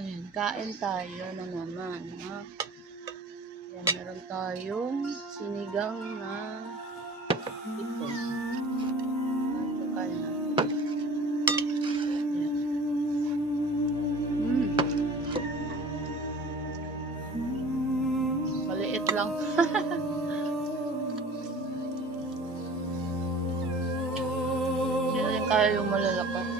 Ayan, kain tayo na naman, ha? Ayan, meron tayong sinigang na ito. Ito kain natin. Ayan. Maliit lang. Hindi na rin kaya yung malalaki.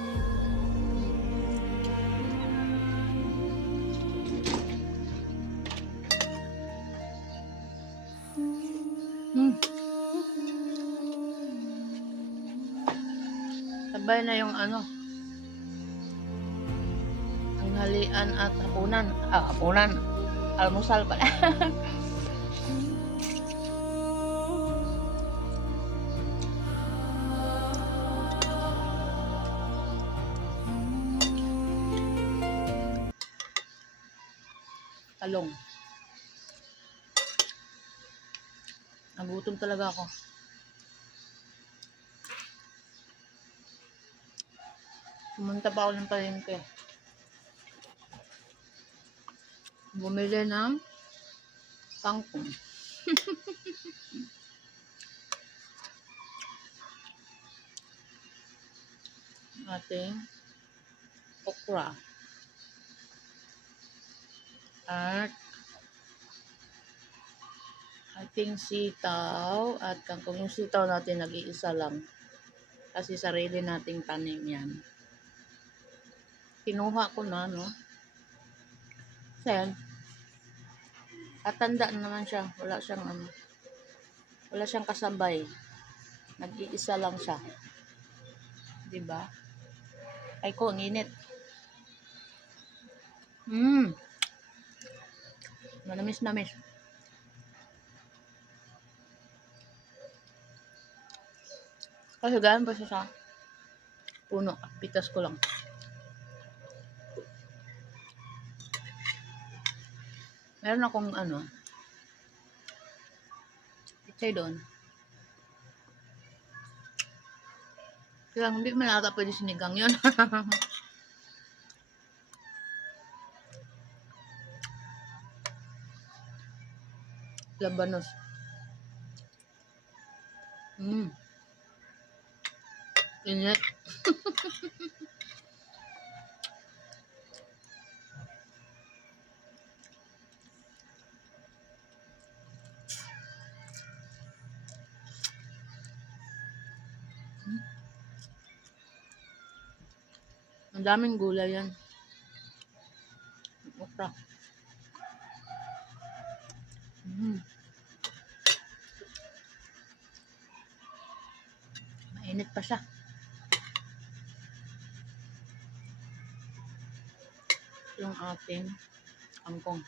Sabay na yung tanghalian at hapunan. Hapunan. Almusal pala. Talong. Nagutom talaga ako. Pumunta pa ako ng palengke. Bumili ng kangkong. Ating okra. At ating sitaw at kangkong. Yung sitaw natin nag-iisa lang. Kasi sarili nating tanim yan. Kinuha ko na, no? Kasi, katanda na naman siya. Wala siyang kasabay. Nag-iisa lang siya. Diba? Ay ko, ang init. Manamis-namis. Kasi galing pa siya sa puno. Pitas ko lang. Meron akong pichay doon. Kaya hindi man ata pwede sinigang yun. Labanos. Init. Ang daming gulay yan. Okra. Mainit pa siya. Yung ating kangkong.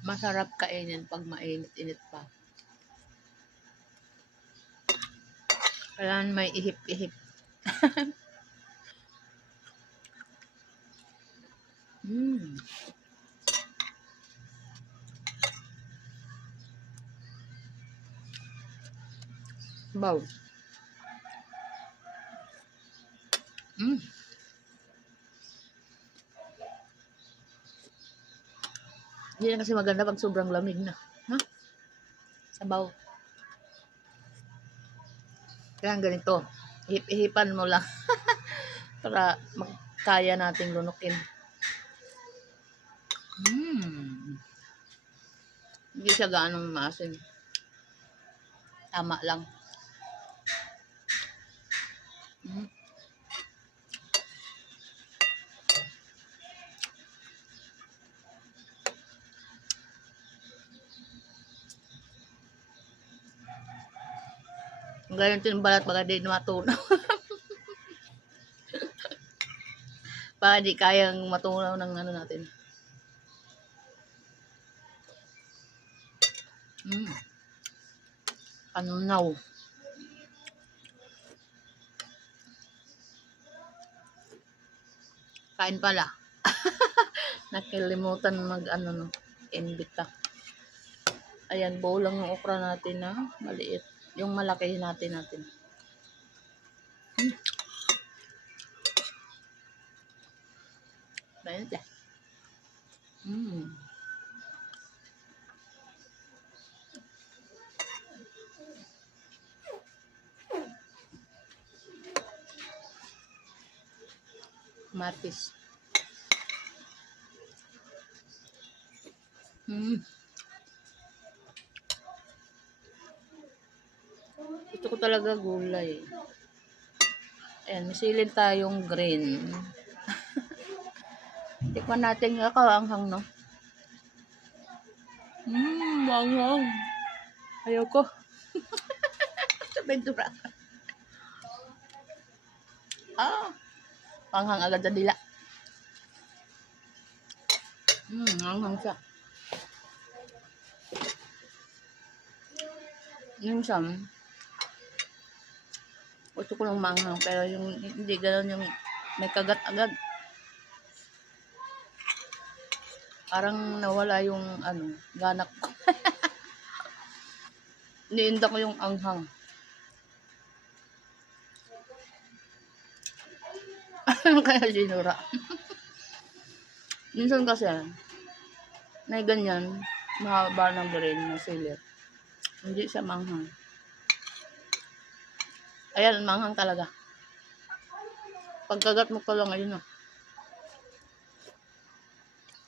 Masarap kainin pag mainit-init pa. Kailangan may ihip-ihip. Wow. Hindi na kasi maganda pag sobrang lamig na. Ha? Sabaw. Kaya ganito. Ihip-ihipan mo lang. Para magkaya nating lunukin. Hindi siya gaano maasin. Tama lang. Ganyan tinbalat baka di matunaw. Baka di kayang matunaw ng natin. Panunaw. Kain pala. Nakilimutan mag ano no, imbita. Ayan, buo lang yung okra natin na maliit. Yung malaki natin. Mainit eh. Matis. Gusto ko talaga gulay. Ayan, misilin tayong green. Tikman natin yung kaanghang, no? Manghang. Ayoko. Sa bentura. Manghang agad sa dila. Manghang siya. Minsan, gusto ko lang manghang, pero yung hindi gano'n yung may kagat agad. Parang nawala yung ganak ko. Iniinda ko yung anghang. Ano kaya sinura? Minsan kasi, may ganyan, mahaba ng green na silit. Hindi siya manghang. Ayan, manghang talaga. Pagkagat mo pa lang, ayun na.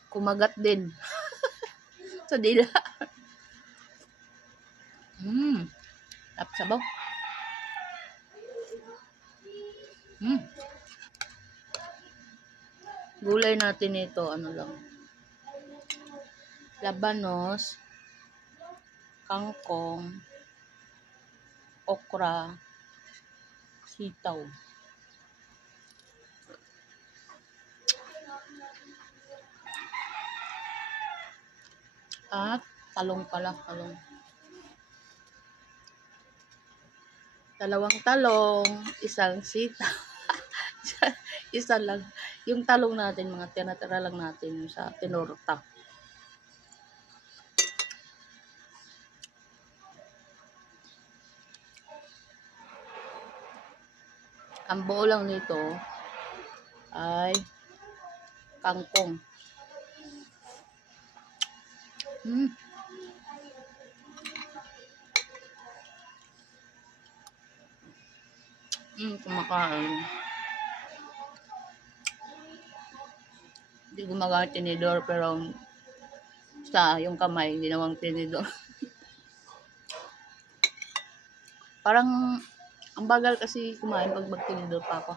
Kumagat din. Sa dila. Sabaw. Gulay natin ito, ano lang. Labanos, kangkong, okra, sitaw. At talong pala, talong. Dalawang talong, isang sitaw. Isa lang. Yung talong natin, mga tinatira lang natin sa tinurta. Ang buo lang nito ay kangkong. Kumakain. Hindi gumagamit tinidor, pero sa yung kamay, ginawang tinidor. Parang ang bagal kasi kumain pag magtinidor pa ako.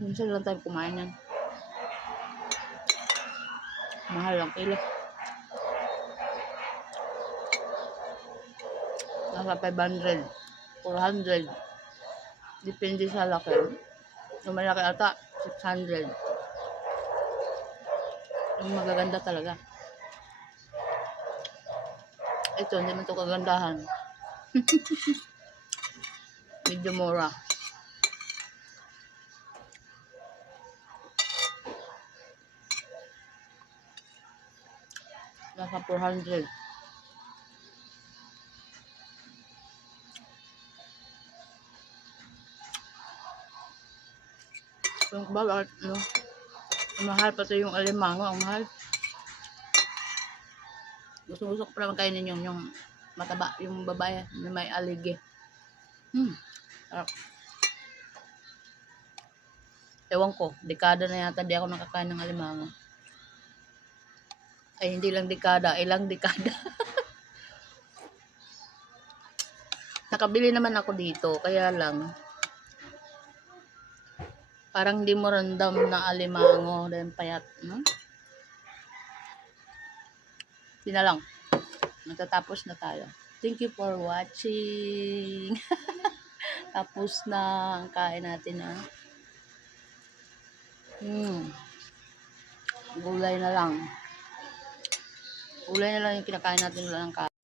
Minsan lang tayo kumain yan. Mahal ang kilo. Nasa 500, 400. Depende sa laki. Yung malaki ata, 600. Yung magaganda talaga. Ito, hindi man ito kagandahan. Medyo mura. Nasa 400. Yung bakit, mahal pati yung alimango, ang mahal. Gusto ko pala magkainin yung mataba, yung babae na may aligi. Sarap. Ewan ko, dekada na yata di ako nakakain ng alimango. Ay, hindi lang dekada, ilang dekada. Nakabili naman ako dito, kaya lang parang di mo random na alimango dahil payat. Hindi na lang. Natatapos na tayo. Thank you for watching. Tapos na ang kain natin Gulay na lang. Gulay na lang yung kinakain natin, wala ng kain.